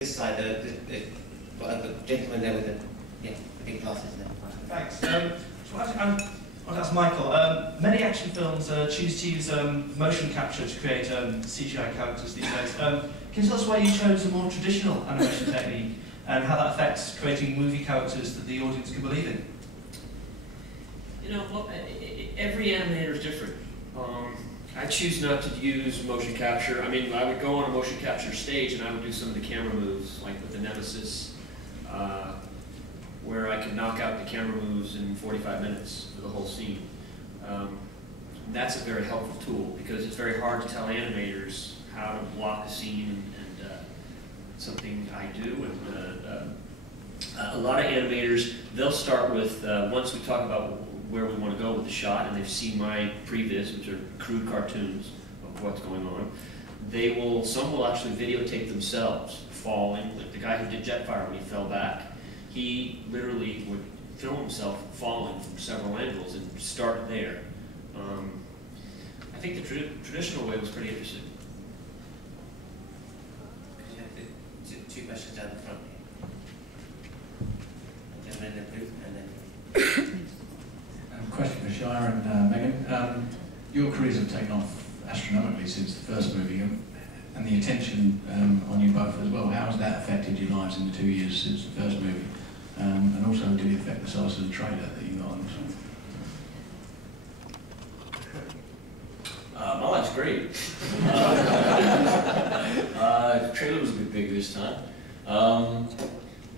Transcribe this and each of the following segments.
This side, the gentleman there with the big glasses there. Thanks. I'll ask Michael. Many action films choose to use motion capture to create CGI characters these days. Can you tell us why you chose a more traditional animation technique and how that affects creating movie characters that the audience can believe in? You know, well, every animator is different. I choose not to use motion capture. I mean, I would go on a motion capture stage and I would do some of the camera moves, like with the Nemesis, where I could knock out the camera moves in 45 minutes for the whole scene. That's a very helpful tool because it's very hard to tell animators how to block a scene and something I do. And a lot of animators, they'll start with, once we talk about where we want to go with the shot, and they've seen my previs, which are crude cartoons of what's going on, some will actually videotape themselves falling. Like the guy who did Jetfire when he fell back, he literally would film himself falling from several angles and start there. I think the traditional way was pretty interesting. Two questions down the front here. Gentleman in the blue, and then... Question for Shia and Megan. Your careers have taken off astronomically since the first movie, and the attention on you both as well. How has that affected your lives in the 2 years since the first movie? And also, did it affect the size of the trailer that you got on this one? My life's great. The trailer was a bit bigger this time.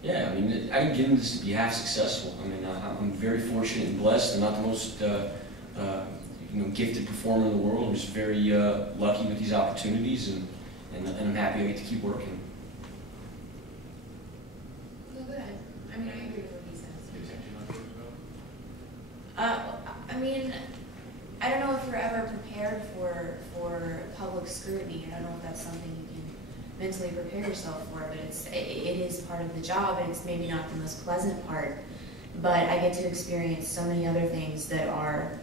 Yeah, I mean, I didn't get into this to be half successful. I mean, I'm very fortunate and blessed. I'm not the most gifted performer in the world. I'm just very lucky with these opportunities, and I'm happy I get to keep working. Well, good. I mean, I agree with what he says. I mean, I don't know if you're ever prepared for public scrutiny. I don't know if that's something you can mentally prepare yourself for, but it is part of the job, and it's maybe not the most pleasant part. But I get to experience so many other things that are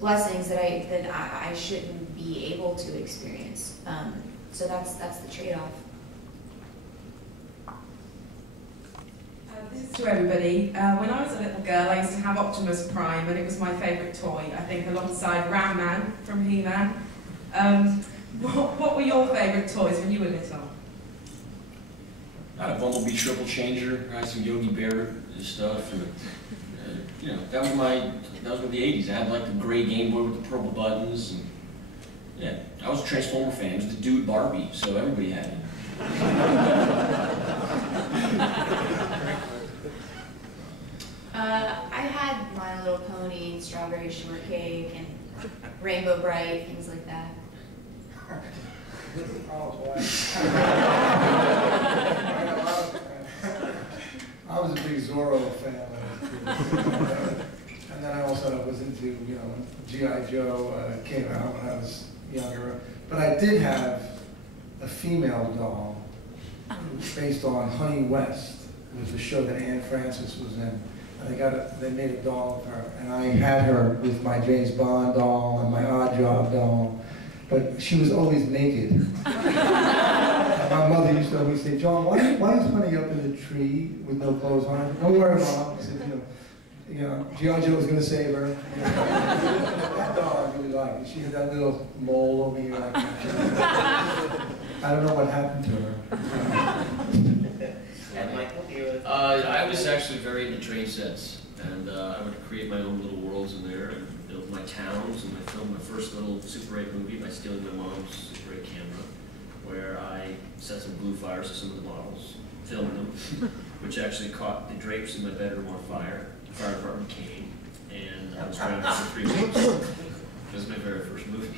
blessings that I shouldn't be able to experience. So that's the trade-off. This is to everybody. When I was a little girl, I used to have Optimus Prime, and it was my favourite toy, I think, alongside Ram Man from He-Man. What were your favourite toys when you were little? I had a Bumblebee triple changer. I had some Yogi Bear stuff. And, you know, that was with the '80s. I had like the gray Game Boy with the purple buttons. And, yeah, I was a Transformer fan. It was the dude Barbie, so everybody had it. I had My Little Pony, Strawberry Shortcake, and Rainbow Bright, things like that. Oh boy. I was a big Zorro fan and then I also was into, when G.I. Joe came out when I was younger. But I did have a female doll based on Honey West. It was a show that Anne Francis was in. And they made a doll of her, and I had her with my James Bond doll and my Odd Job doll. But she was always naked. My mother used to always say, "John, why is Honey up in the tree with no clothes on?" "Don't worry, Mom." I said, G.I. Joe was going to save her. That doll I really liked. She had that little mole over here. Like I don't know what happened to her. And Michael, I was actually very into train sets, and I would create my own little worlds in there and build my towns, and I filmed my first little Super 8 movie by stealing my mom's Super 8 camera, where I set some blue fires to some of the models, filmed them, which actually caught the drapes in my bedroom on fire. The fire department came, and I was grounded for 3 weeks. It was my very first movie.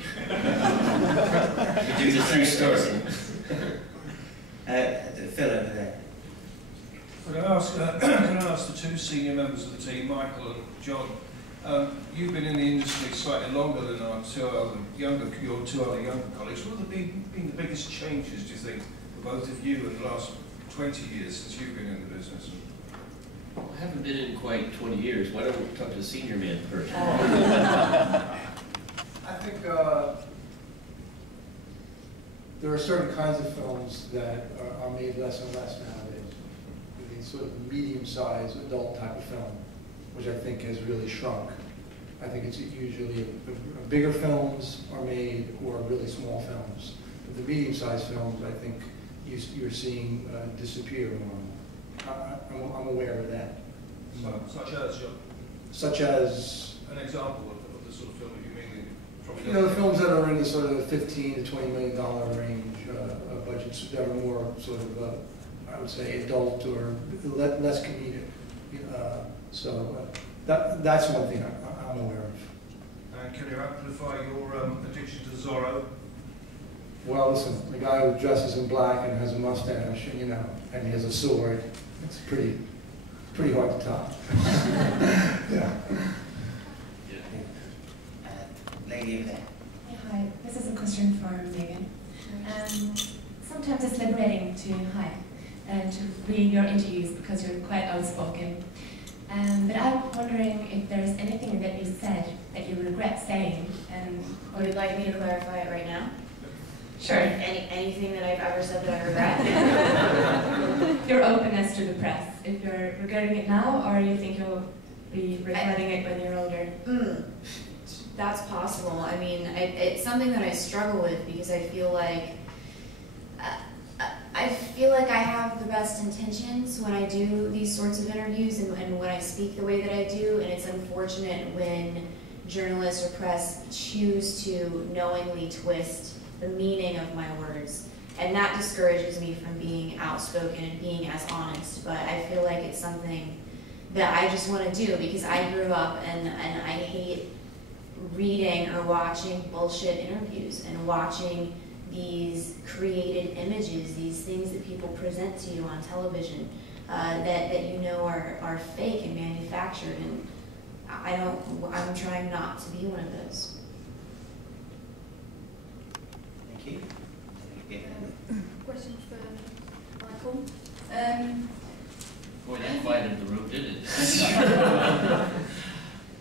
You do the true story. Phil over there. Can I ask the two senior members of the team, Michael and John, you've been in the industry slightly longer than your two other younger colleagues. What have been the biggest changes, do you think, for both of you in the last 20 years since you've been in the business? Well, I haven't been in quite 20 years. Why don't we talk to the senior man first? I think there are certain kinds of films that are made less and less nowadays. The sort of medium-sized adult type of film, which I think has really shrunk. I think it's usually bigger films are made or really small films. The medium-sized films, I think, you're seeing disappear more. I'm aware of that. Such as, John? Such as? An example of the sort of film that you mean? You know, the films that are in the sort of $15 to $20 million range budgets that are more sort of, I would say, adult or less comedic. That's one thing I'm aware of. And can you amplify your addiction to Zorro? Well, listen, the guy who dresses in black and has a mustache, and, you know, and he has a sword, it's pretty hard to top. Yeah. Lady over there. Yeah, hi, this is a question for Megan. Sometimes it's liberating to read your interviews because you're quite outspoken. But I'm wondering if there's anything that you said that you regret saying. Would you like me to clarify it right now? Sure. Anything that I've ever said that I regret? Your openness to the press. If you're regretting it now, or you think you'll be regretting it when you're older? That's possible. I mean, it's something that I struggle with because I feel like I have the best intentions when I do these sorts of interviews and when I speak the way that I do, and it's unfortunate when journalists or press choose to knowingly twist the meaning of my words, and that discourages me from being outspoken and being as honest. But I feel like it's something that I just want to do because I grew up and I hate reading or watching bullshit interviews and watching these created images, these things that people present to you on television that you know are fake and manufactured, and I'm trying not to be one of those. Thank you. Question for Michael. Boy, that quieted the room, didn't it?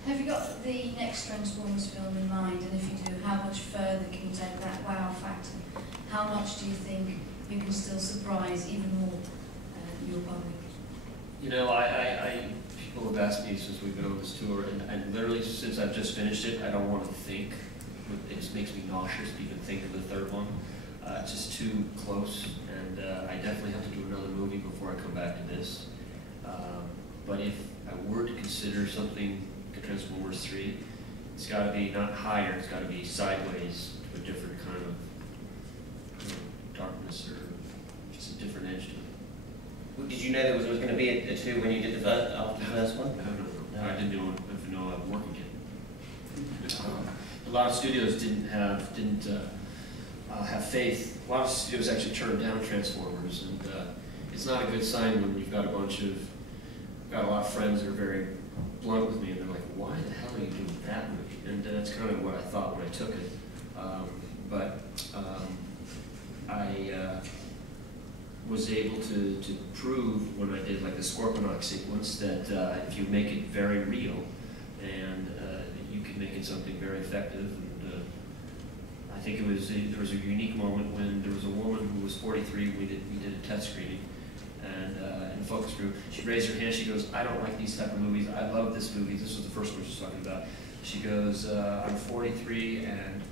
Have you got the next Transformers film in mind? And if you do, how much further can you take that wow factor? How much do you think you can still surprise even more your public? You know, people have asked me since we've been on this tour, and literally since I've just finished it, I don't want to think. It just makes me nauseous to even think of the third one. It's just too close, and I definitely have to do another movie before I come back to this. But if I were to consider something like Transformers 3, it's got to be not higher, it's got to be sideways to a different kind of darkness or just a different edge to it. Well, did you know there was going to be a 2 when you did after the first one? No, I didn't know I'm working yet. A lot of studios didn't have faith. A lot of studios actually turned down Transformers, and it's not a good sign when you've got a lot of friends that are very blunt with me, and they're like, "Why the hell are you doing that movie?" And that's kind of what I thought when I took it. I was able to prove when I did like the Scorponok sequence that if you make it very real, and you can make it something very effective. And I think there was a unique moment when there was a woman who was 43. We did a test screening, and in the focus group, she raised her hand. She goes, "I don't like these type of movies. I love this movie." This was the first one she was talking about. She goes, "I'm 43 and